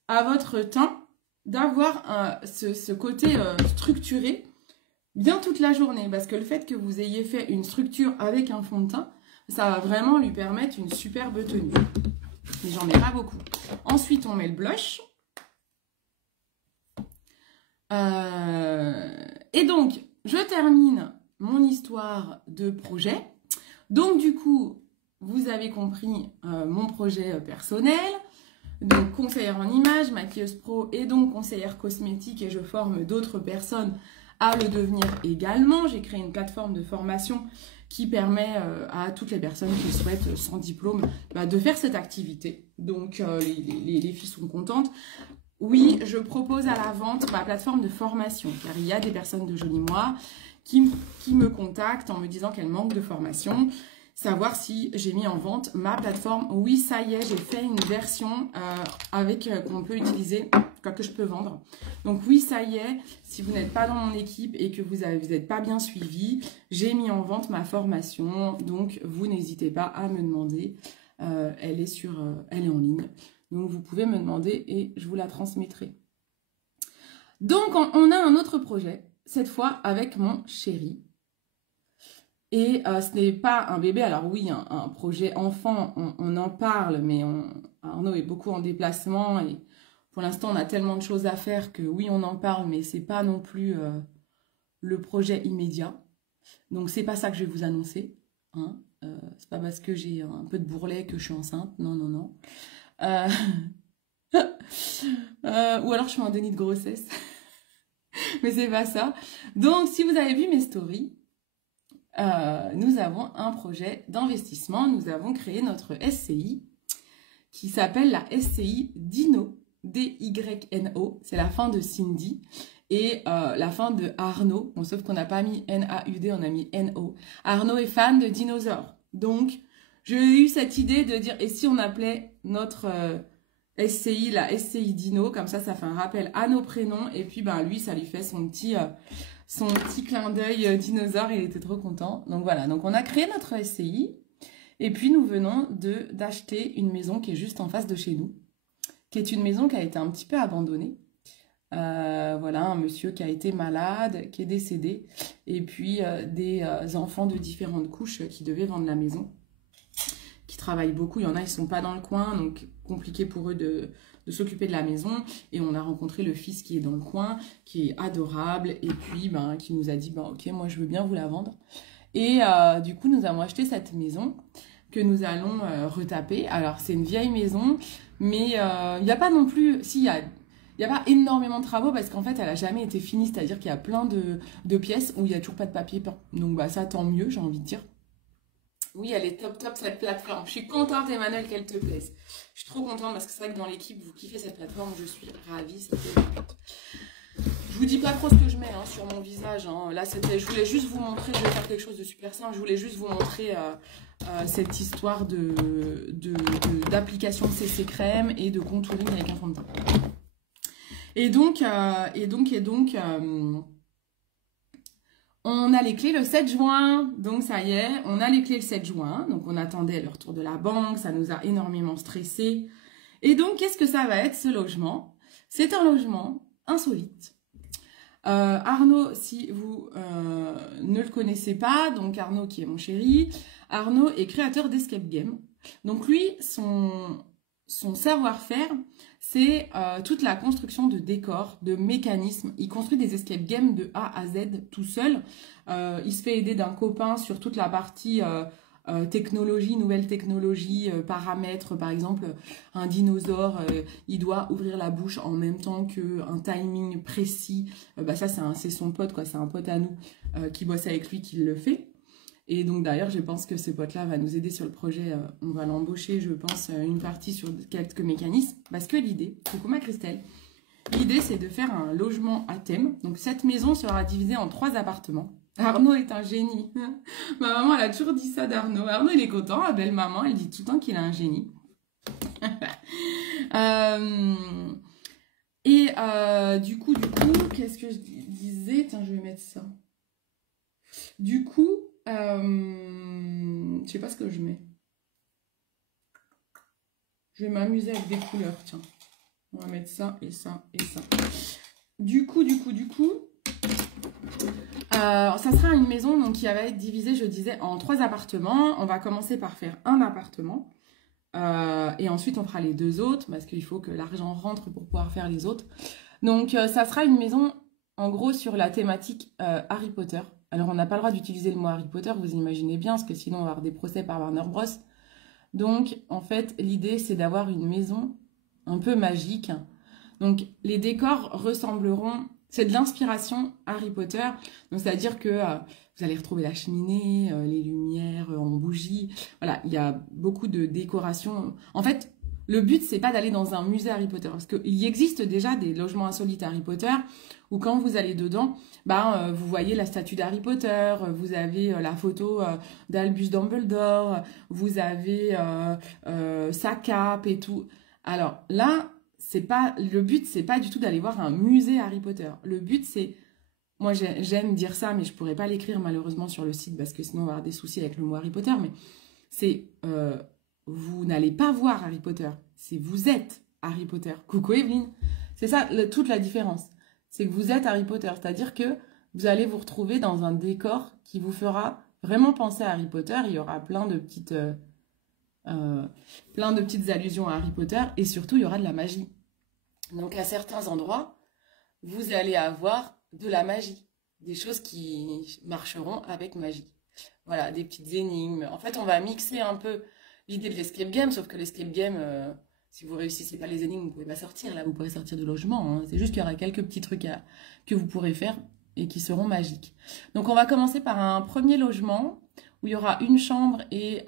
à votre teint d'avoir ce côté structuré, bien toute la journée, parce que le fait que vous ayez fait une structure avec un fond de teint, ça va vraiment lui permettre une superbe tenue. Mais j'en mets pas beaucoup. Ensuite, on met le blush. Et donc, je termine mon histoire de projet. Donc, du coup, vous avez compris mon projet personnel. Donc, conseillère en images, maquilleuse pro et donc conseillère cosmétique, et je forme d'autres personnes à le devenir également. J'ai créé une plateforme de formation qui permet à toutes les personnes qui souhaitent, sans diplôme, de faire cette activité. Donc, les filles sont contentes. Oui, je propose à la vente ma plateforme de formation, car il y a des personnes de Joli Moi qui me contactent en me disant qu'elles manquent de formation. Savoir si j'ai mis en vente ma plateforme. Oui, ça y est, j'ai fait une version qu'on peut utiliser, que je peux vendre. Donc oui, ça y est, si vous n'êtes pas dans mon équipe et que vous n'êtes pas bien suivi, j'ai mis en vente ma formation. Donc vous n'hésitez pas à me demander. Elle est en ligne. Donc vous pouvez me demander et je vous la transmettrai. Donc on a un autre projet, cette fois avec mon chéri. Et ce n'est pas un bébé, alors oui, un projet enfant, on en parle, mais Arnaud est beaucoup en déplacement et pour l'instant, on a tellement de choses à faire que oui, on en parle, mais ce n'est pas non plus le projet immédiat. Donc, ce n'est pas ça que je vais vous annoncer. Hein. C'est pas parce que j'ai un peu de bourrelet que je suis enceinte. Non, non, non. Ou alors, je suis en déni de grossesse. Mais c'est pas ça. Donc, si vous avez vu mes stories, nous avons un projet d'investissement. Nous avons créé notre SCI qui s'appelle la SCI Dino, D-Y-N-O. C'est la fin de Cindy et la fin de Arnaud. Bon, sauf qu'on n'a pas mis N-A-U-D, on a mis N-O. Arnaud est fan de dinosaures. Donc, j'ai eu cette idée de dire, et si on appelait notre SCI la SCI Dino, comme ça fait un rappel à nos prénoms. Et puis, lui, ça lui fait son petit clin d'œil dinosaure, il était trop content. Donc voilà, donc on a créé notre SCI et puis nous venons d'acheter une maison qui est juste en face de chez nous, qui est une maison qui a été un petit peu abandonnée. Voilà, un monsieur qui a été malade, qui est décédé, et puis des enfants de différentes couches qui devaient vendre la maison, qui travaillent beaucoup. Il y en a, ils ne sont pas dans le coin, donc compliqué pour eux de s'occuper de la maison, et on a rencontré le fils qui est dans le coin, qui est adorable, et puis qui nous a dit ok, moi je veux bien vous la vendre. Et du coup nous avons acheté cette maison que nous allons retaper. Alors c'est une vieille maison, mais il n'y a pas non plus, il n'y a pas énormément de travaux parce qu'en fait elle n'a jamais été finie, c'est-à-dire qu'il y a plein de pièces où il n'y a toujours pas de papier, donc ça tant mieux, j'ai envie de dire. Oui, elle est top cette plateforme. Je suis contente, Emmanuel, qu'elle te plaise. Je suis trop contente parce que c'est vrai que dans l'équipe, vous kiffez cette plateforme. Je suis ravie. Je vous dis pas trop ce que je mets sur mon visage. Là, je voulais juste vous montrer, je vais faire quelque chose de super simple. Je voulais juste vous montrer cette histoire d'application de CC crème et de contouring avec un fond de teint. Et donc, on a les clés le 7 juin, donc ça y est, on a les clés le 7 juin. Donc on attendait le retour de la banque, ça nous a énormément stressé. Et donc, qu'est-ce que ça va être ce logement? C'est un logement insolite. Arnaud, si vous ne le connaissez pas, donc Arnaud qui est mon chéri, Arnaud est créateur d'escape game. Donc lui, son savoir-faire, c'est toute la construction de décors, de mécanismes. Il construit des escape games de A à Z tout seul. Il se fait aider d'un copain sur toute la partie technologie, nouvelle technologie, paramètres. Par exemple, un dinosaure, il doit ouvrir la bouche en même temps qu'un timing précis. Bah ça, c'est son pote, quoi. C'est un pote à nous qui bosse avec lui qui le fait. Et donc d'ailleurs, je pense que ce pote-là va nous aider sur le projet. On va l'embaucher, je pense, une partie sur quelques mécanismes. Parce que l'idée, coucou ma Christelle, l'idée c'est de faire un logement à thème. Donc cette maison sera divisée en 3 appartements. Arnaud est un génie. Ma maman, elle a toujours dit ça d'Arnaud. Arnaud, il est content. La belle maman, elle dit tout le temps qu'il a un génie. Du coup, qu'est-ce que je disais? Tiens, je vais mettre ça. Du coup, je sais pas ce que je mets. Je vais m'amuser avec des couleurs, tiens. On va mettre ça et ça et ça. Du coup, ça sera une maison donc, qui va être divisée, je disais, en 3 appartements. On va commencer par faire un appartement. Et ensuite, on fera les 2 autres parce qu'il faut que l'argent rentre pour pouvoir faire les autres. Donc, ça sera une maison, en gros, sur la thématique Harry Potter. Alors, on n'a pas le droit d'utiliser le mot Harry Potter, vous imaginez bien, parce que sinon, on va avoir des procès par Warner Bros. Donc, en fait, l'idée, c'est d'avoir une maison un peu magique. Donc, les décors ressembleront... C'est de l'inspiration Harry Potter. Donc, c'est-à-dire que vous allez retrouver la cheminée, les lumières en bougie. Voilà, il y a beaucoup de décorations. En fait, le but, c'est pas d'aller dans un musée Harry Potter. Parce qu'il existe déjà des logements insolites Harry Potter où quand vous allez dedans, vous voyez la statue d'Harry Potter, vous avez la photo d'Albus Dumbledore, vous avez sa cape et tout. Alors là, le but, c'est pas du tout d'aller voir un musée Harry Potter. Le but, c'est... Moi, j'aime dire ça, mais je pourrais pas l'écrire malheureusement sur le site parce que sinon on va avoir des soucis avec le mot Harry Potter. Mais c'est... vous n'allez pas voir Harry Potter. C'est vous êtes Harry Potter. Coucou Evelyne. C'est ça, toute la différence. C'est que vous êtes Harry Potter. C'est-à-dire que vous allez vous retrouver dans un décor qui vous fera vraiment penser à Harry Potter. Il y aura plein de petites allusions à Harry Potter. Et surtout, il y aura de la magie. Donc, à certains endroits, vous allez avoir de la magie. Des choses qui marcheront avec magie. Voilà, des petites énigmes. En fait, on va mixer un peu l'idée de l'escape game, sauf que l'escape game, si vous réussissez pas les énigmes, vous pouvez pas sortir. Là, vous pourrez sortir du logement. Hein. C'est juste qu'il y aura quelques petits trucs que vous pourrez faire et qui seront magiques. Donc, on va commencer par un premier logement où il y aura une chambre et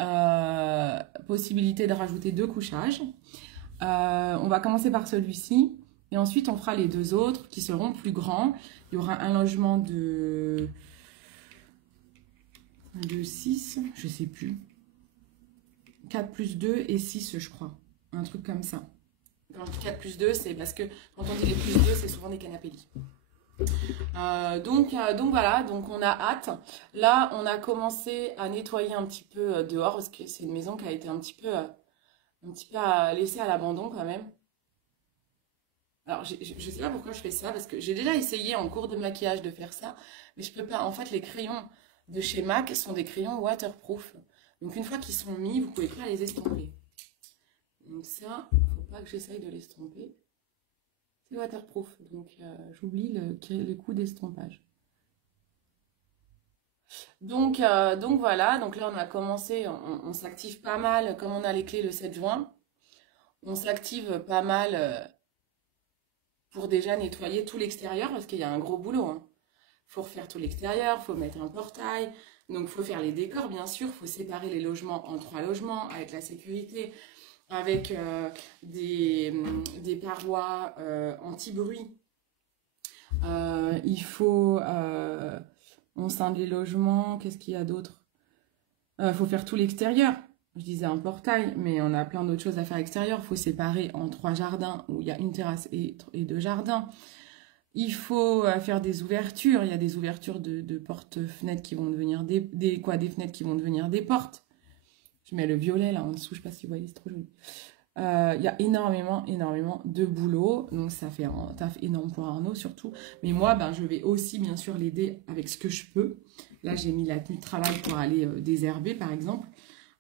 possibilité de rajouter 2 couchages. On va commencer par celui-ci et ensuite on fera les 2 autres qui seront plus grands. Il y aura un logement de 6, je sais plus. 4 plus 2 et 6, je crois. Un truc comme ça. Quand je dis 4 plus 2, c'est parce que quand on dit les plus 2, c'est souvent des canapés lits. Donc voilà, donc on a hâte. Là, on a commencé à nettoyer un petit peu dehors parce que c'est une maison qui a été un petit peu laissée à l'abandon quand même. Alors, je sais pas pourquoi je fais ça, parce que j'ai déjà essayé en cours de maquillage de faire ça, mais je peux pas. En fait, les crayons de chez MAC sont des crayons waterproof. Donc, une fois qu'ils sont mis, vous pouvez pas les estomper. Donc ça, faut pas que j'essaye de l'estomper. C'est waterproof, donc j'oublie le coup d'estompage. Donc voilà, donc là on a commencé, on s'active pas mal, comme on a les clés le 7 juin, on s'active pas mal pour déjà nettoyer tout l'extérieur, parce qu'il y a un gros boulot. Hein. Faut refaire tout l'extérieur, faut mettre un portail, donc faut faire les décors bien sûr, faut séparer les logements en 3 logements avec la sécurité, avec des parois anti-bruit. Il faut... on scinde les logements. Qu'est-ce qu'il y a d'autre? Faut faire tout l'extérieur. Je disais un portail, mais on a plein d'autres choses à faire à l'extérieur. Il faut séparer en 3 jardins où il y a une terrasse et 2 jardins. Il faut faire des ouvertures. Il y a des ouvertures de portes-fenêtres qui vont devenir des fenêtres qui vont devenir des portes. Je mets le violet là en dessous, je sais pas si vous voyez, c'est trop joli. Il y a énormément de boulot. Donc, ça fait un taf énorme pour Arnaud, surtout. Mais moi, ben, je vais aussi, bien sûr, l'aider avec ce que je peux. Là, j'ai mis la tenue de travail pour aller désherber, par exemple.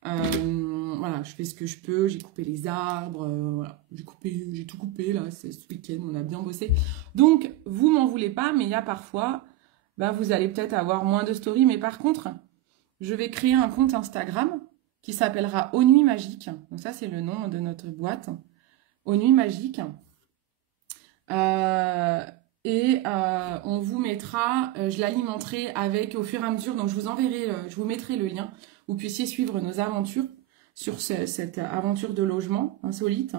Voilà, je fais ce que je peux. J'ai coupé les arbres. Voilà, j'ai tout coupé, là. C'est ce week-end, on a bien bossé. Donc, vous m'en voulez pas, mais il y a parfois... Ben, vous allez peut-être avoir moins de stories. Mais par contre, je vais créer un compte Instagram qui s'appellera Aux Nuits Magiques. Donc ça, c'est le nom de notre boîte. Aux Nuits Magiques. On vous mettra, je l'alimenterai avec au fur et à mesure. Donc je vous enverrai, je vous mettrai le lien. Vous puissiez suivre nos aventures sur cette aventure de logement insolite.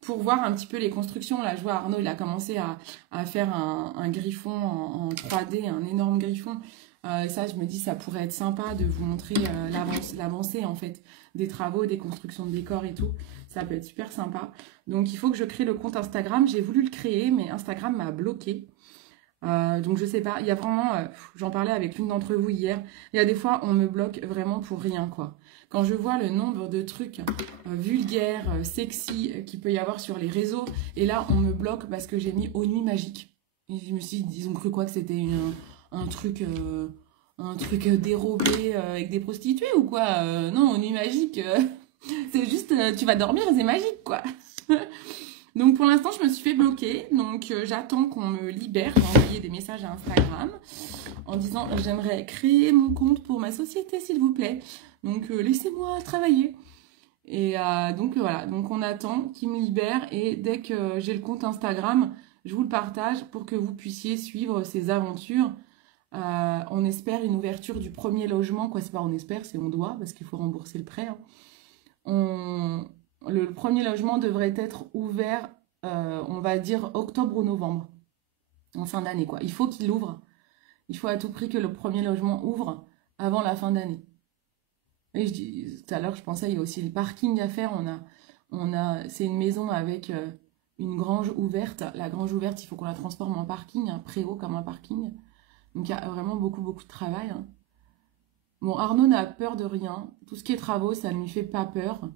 Pour voir un petit peu les constructions. Là, je vois Arnaud, il a commencé à faire un griffon en 3D, un énorme griffon. Ça, je me dis, ça pourrait être sympa de vous montrer l'avancée, en fait, des travaux, des constructions de décors et tout. Ça peut être super sympa. Donc, il faut que je crée le compte Instagram. J'ai voulu le créer, mais Instagram m'a bloqué. Donc, je sais pas. Il y a vraiment... j'en parlais avec l'une d'entre vous hier. Il y a des fois, on me bloque vraiment pour rien, quoi. Quand je vois le nombre de trucs vulgaires, sexy qu'il peut y avoir sur les réseaux, et là, on me bloque parce que j'ai mis Aux Nuits Magiques. Et je me suis dit, ils ont cru quoi, que c'était un truc dérobé avec des prostituées ou quoi? Non, Aux Nuits Magiques, c'est juste, tu vas dormir, c'est magique, quoi. Donc, pour l'instant, je me suis fait bloquer. Donc, j'attends qu'on me libère. J'ai envoyé des messages à Instagram en disant « J'aimerais créer mon compte pour ma société, s'il vous plaît. Donc, laissez-moi travailler. » Et donc, voilà. Donc, on attend qu'ils me libèrent. Et dès que j'ai le compte Instagram, je vous le partage pour que vous puissiez suivre ces aventures. On espère une ouverture du premier logement. Quoi, c'est pas on espère, c'est on doit, parce qu'il faut rembourser le prêt. Hein. Le premier logement devrait être ouvert, on va dire, octobre ou novembre, en fin d'année, quoi. Il faut qu'il ouvre. Il faut à tout prix que le premier logement ouvre avant la fin d'année. Et je dis, tout à l'heure, je pensais, il y a aussi le parking à faire. C'est une maison avec une grange ouverte. La grange ouverte, il faut qu'on la transforme en parking, un préau comme un parking. Donc, il y a vraiment beaucoup de travail. Hein. Bon, Arnaud n'a peur de rien. Tout ce qui est travaux, ça ne lui fait pas peur.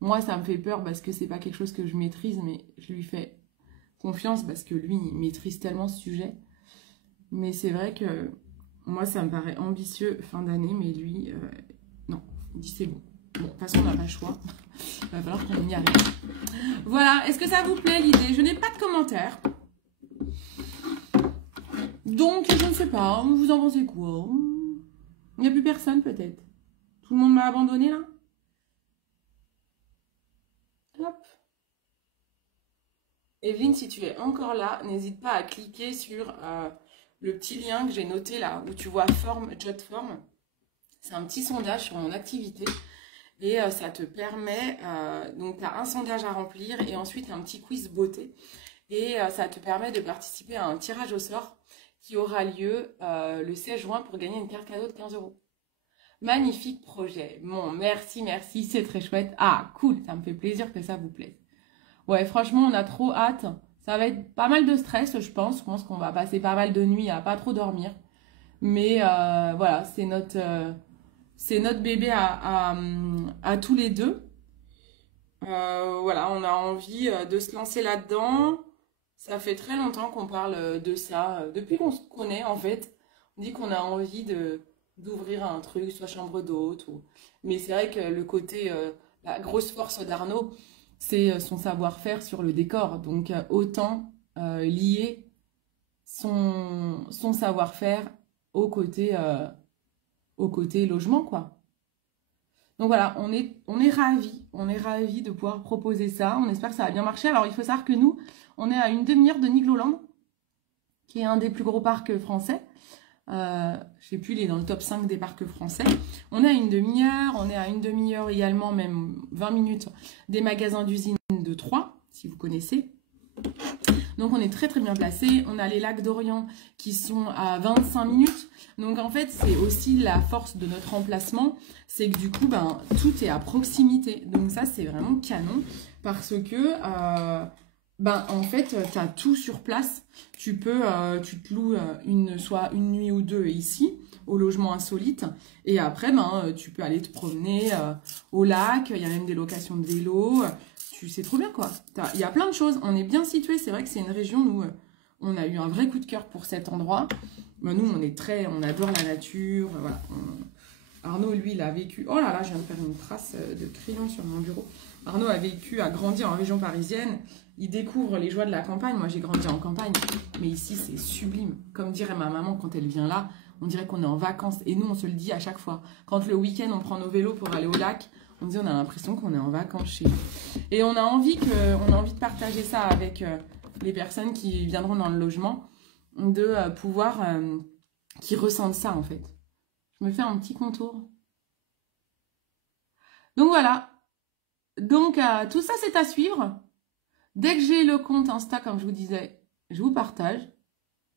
Moi, ça me fait peur parce que c'est pas quelque chose que je maîtrise, mais je lui fais confiance parce que lui, il maîtrise tellement ce sujet. Mais c'est vrai que moi, ça me paraît ambitieux fin d'année, mais lui, non, il dit c'est bon. Bon, de toute façon, on n'a pas le choix. Il va falloir qu'on y arrive. Voilà, est-ce que ça vous plaît l'idée? Je n'ai pas de commentaires. Donc, je ne sais pas, vous en pensez quoi? Il n'y a plus personne peut-être. Tout le monde m'a abandonné là? Hop. Evelyne, si tu es encore là, n'hésite pas à cliquer sur le petit lien que j'ai noté là, où tu vois JotForm. C'est un petit sondage sur mon activité. Et ça te permet, donc tu as un sondage à remplir et ensuite un petit quiz beauté. Et ça te permet de participer à un tirage au sort qui aura lieu le 16 juin pour gagner une carte cadeau de 15 €. Magnifique projet. Bon, merci, c'est très chouette. Ah, cool, ça me fait plaisir que ça vous plaise. Ouais, franchement, on a trop hâte. Ça va être pas mal de stress, je pense. Je pense qu'on va passer pas mal de nuits à pas trop dormir. Mais voilà, c'est notre bébé à tous les deux. Voilà, on a envie de se lancer là-dedans. Ça fait très longtemps qu'on parle de ça. Depuis qu'on se connaît, en fait, on dit qu'on a envie d'ouvrir un truc, soit chambre d'hôte. Mais c'est vrai que le côté, la grosse force d'Arnaud, c'est son savoir-faire sur le décor. Donc, autant lier son savoir-faire au côté logement, quoi. Donc voilà, on est ravis de pouvoir proposer ça. On espère que ça va bien marcher. Alors, il faut savoir que nous, on est à une demi-heure de Nigloland, qui est un des plus gros parcs français. Je sais plus, il est dans le top 5 des parcs français. On est à une demi-heure également, même 20 minutes, des magasins d'usine de Troyes, si vous connaissez. Donc on est très bien placé. On a les lacs d'Orient qui sont à 25 minutes. Donc en fait, c'est aussi la force de notre emplacement, c'est que du coup, tout est à proximité. Donc ça, c'est vraiment canon parce que en fait, tu as tout sur place. Tu te loues soit une nuit ou deux ici, au logement insolite. Et après, tu peux aller te promener au lac. Il y a même des locations de vélo. c'est trop bien, quoi. Il y a plein de choses. On est bien situé. C'est vrai que c'est une région où on a eu un vrai coup de cœur pour cet endroit. Ben, nous, on adore la nature. Voilà. Arnaud, lui, il a vécu... Oh là là, je viens de faire une trace de crayon sur mon bureau. Arnaud a grandi en région parisienne. Il découvre les joies de la campagne. Moi, j'ai grandi en campagne. Mais ici, c'est sublime. Comme dirait ma maman quand elle vient là, on dirait qu'on est en vacances. Et nous, on se le dit à chaque fois. Quand le week-end, on prend nos vélos pour aller au lac, on dit on a l'impression qu'on est en vacances chez nous. Et on a envie de partager ça avec les personnes qui viendront dans le logement, de pouvoir... qui ressentent ça, en fait. Je me fais un petit contour. Donc, voilà. Donc, tout ça, c'est à suivre. Dès que j'ai le compte Insta, comme je vous disais, je vous partage.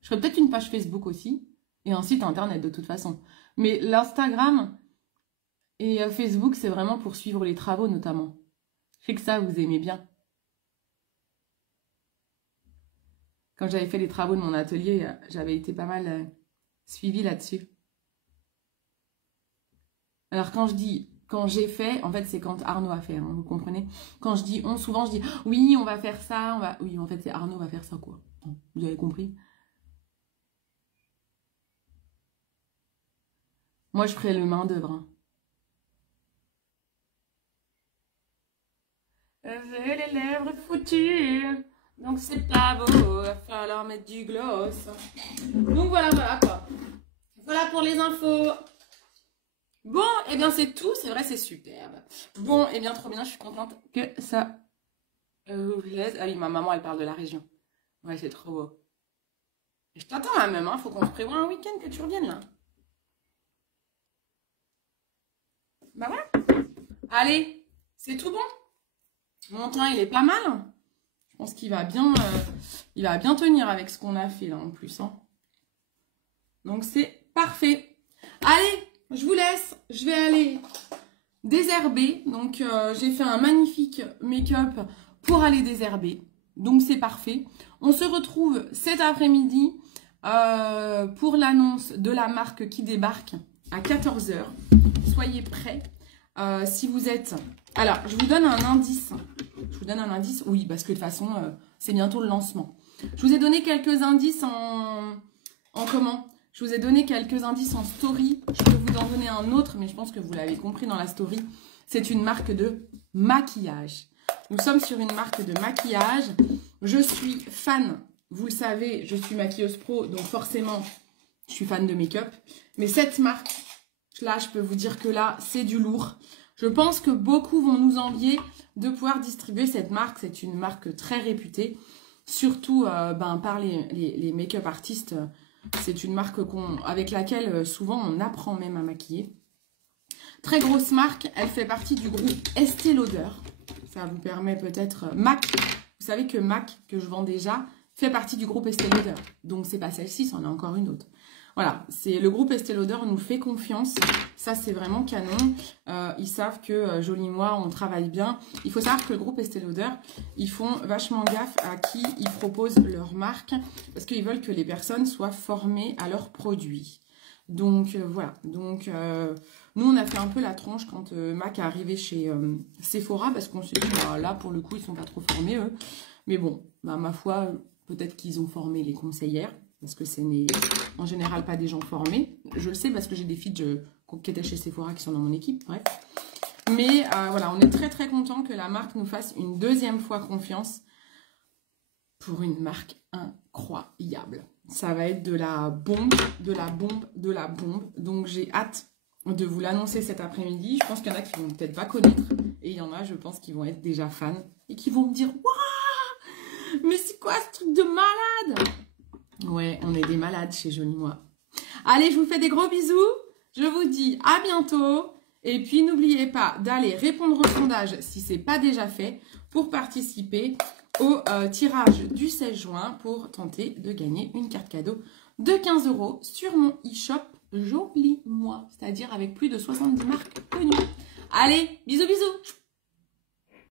Je ferai peut-être une page Facebook aussi. Et un site internet, de toute façon. Mais l'Instagram et Facebook, c'est vraiment pour suivre les travaux, notamment. Je sais que ça, vous aimez bien. Quand j'avais fait les travaux de mon atelier, j'avais été pas mal suivie là-dessus. Alors, quand j'ai fait, en fait, c'est quand Arnaud a fait, hein, vous comprenez? Quand je dis on, souvent, je dis oui, on va faire ça, Oui, en fait, c'est Arnaud va faire ça, quoi. Vous avez compris? Moi, je ferai le main d'œuvre. Hein. J'ai les lèvres foutues, donc c'est pas beau, il va falloir mettre du gloss. Donc voilà, quoi. Voilà pour les infos. Bon, eh bien c'est tout, c'est vrai, c'est superbe. Bon, eh bien trop bien, je suis contente que ça vous plaise. Ah oui, ma maman, elle parle de la région. Ouais, c'est trop beau. Et je t'attends là même, hein, faut qu'on se prévoie un week-end que tu reviennes là. Bah voilà. Allez, c'est tout bon. Mon teint, il est pas mal. Je pense qu'il va bien tenir avec ce qu'on a fait là en plus. Hein. Donc c'est parfait. Allez, je vous laisse. Je vais aller désherber. Donc j'ai fait un magnifique make-up pour aller désherber. Donc c'est parfait. On se retrouve cet après-midi pour l'annonce de la marque qui débarque à 14 h. Soyez prêts. Si vous êtes... Alors, je vous donne un indice. Oui, parce que de toute façon, c'est bientôt le lancement. Je vous ai donné quelques indices en comment? Je vous ai donné quelques indices en story. Je peux vous en donner un autre, mais je pense que vous l'avez compris dans la story. C'est une marque de maquillage. Nous sommes sur une marque de maquillage. Je suis fan, vous le savez, je suis maquilleuse pro, donc forcément, je suis fan de make-up. Mais cette marque, là, je peux vous dire que là, c'est du lourd. Je pense que beaucoup vont nous envier de pouvoir distribuer cette marque. C'est une marque très réputée, surtout par les make-up artistes. C'est une marque avec laquelle souvent on apprend même à maquiller. Très grosse marque, elle fait partie du groupe Estée Lauder. Ça vous permet peut-être... MAC, vous savez que MAC, que je vends déjà, fait partie du groupe Estée Lauder. Donc c'est pas celle-ci, c'en est encore une autre. Voilà, c'est le groupe Estée Lauder nous fait confiance. Ça, c'est vraiment canon. Ils savent que Jolie Moi, on travaille bien. Il faut savoir que le groupe Estée Lauder, ils font vachement gaffe à qui ils proposent leur marque parce qu'ils veulent que les personnes soient formées à leurs produits. Donc, voilà. Donc, nous, on a fait un peu la tronche quand Mac est arrivé chez Sephora parce qu'on s'est dit, bah, là, pour le coup, ils sont pas trop formés, eux. Mais bon, bah, ma foi, peut-être qu'ils ont formé les conseillères. Parce que ce n'est en général pas des gens formés. Je le sais parce que j'ai des filles qui étaient chez Sephora qui sont dans mon équipe, bref. Mais voilà, on est très très content que la marque nous fasse une deuxième fois confiance pour une marque incroyable. Ça va être de la bombe, de la bombe, de la bombe. Donc j'ai hâte de vous l'annoncer cet après-midi. Je pense qu'il y en a qui vont peut-être pas connaître. Et il y en a, je pense, qui vont être déjà fans. Et qui vont me dire, waouh, mais c'est quoi ce truc de malade? Ouais, on est des malades chez Jolie Moi. Allez, je vous fais des gros bisous. Je vous dis à bientôt. Et puis, n'oubliez pas d'aller répondre au sondage si ce n'est pas déjà fait pour participer au tirage du 16 juin pour tenter de gagner une carte cadeau de 15 € sur mon e-shop Jolie Moi. C'est-à-dire avec plus de 70 marques connues. Allez, bisous, bisous.